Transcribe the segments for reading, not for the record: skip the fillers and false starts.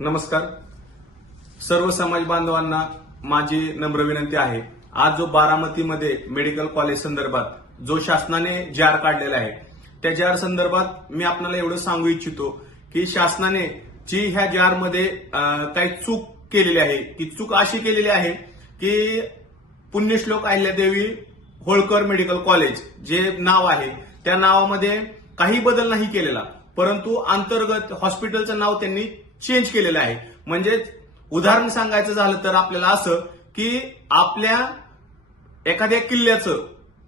नमस्कार. सर्व समाज बांधवांना माझी नम्र विनंती आहे. आज जो बारामतीमध्ये मेडिकल कॉलेज संदर्भात जो शासनाने जार काढलेला आहे त्या जार संदर्भात मी आपल्याला एवढं सांगू इच्छितो की शासनाने जी ह्या जारमध्ये काही चूक केलेली आहे ती चूक अशी केलेली आहे की पुण्यश्लोक अहिल्यादेवी होळकर मेडिकल कॉलेज जे नाव आहे त्या नावामध्ये काही बदल नाही केलेला, परंतु अंतर्गत हॉस्पिटलचं नाव त्यांनी चेंज केलेलं आहे. म्हणजे उदाहरण सांगायचं झालं तर आपल्याला असं की आपल्या एखाद्या किल्ल्याचं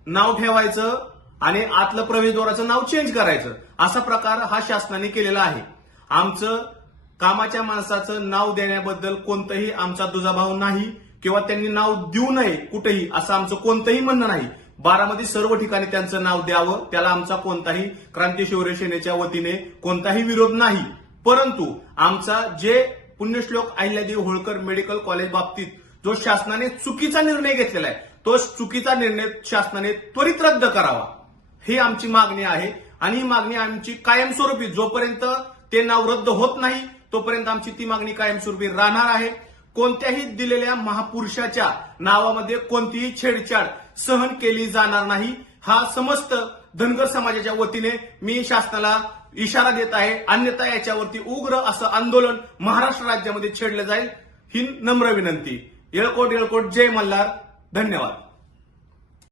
नाव ठेवायचं आणि आतलं प्रवेशद्वाराचं नाव चेंज करायचं, असा प्रकार हा शासनाने केलेला आहे. आमचं कामाच्या माणसाचं नाव देण्याबद्दल कोणतंही आमचा दुजाभाव नाही किंवा त्यांनी नाव देऊ नये कुठेही असं आमचं कोणतंही म्हणणं नाही. बारामती सर्व ठिकाणी त्यांचं नाव द्यावं, त्याला आमचा कोणताही क्रांती शौर्य सेनेच्या वतीने कोणताही विरोध नाही. परंतु आमचा जे पुण्यश्लोक अहिल्यादेवी होळकर मेडिकल कॉलेज बाबतीत जो शासनाने चुकीचा निर्णय घेतलेला आहे तो चुकीचा निर्णय शासनाने त्वरित रद्द करावा ही आमची मागणी आहे. आणि ही मागणी आमची कायमस्वरूपी जोपर्यंत ते नाव रद्द होत नाही तोपर्यंत आमची ती मागणी कायमस्वरूपी राहणार आहे. कोणत्याही दिलेल्या महापुरुषाच्या नावामध्ये कोणतीही छेडछाड सहन केली जाणार नाही हा समस्त धनगर समाजाच्या वतीने मी शासनाला इशारा देत आहे. अन्यथा याच्यावरती उग्र असं आंदोलन महाराष्ट्र राज्यामध्ये छेडलं जाईल ही नम्र विनंती. येळकोट येळकोट जय मल्हार. धन्यवाद.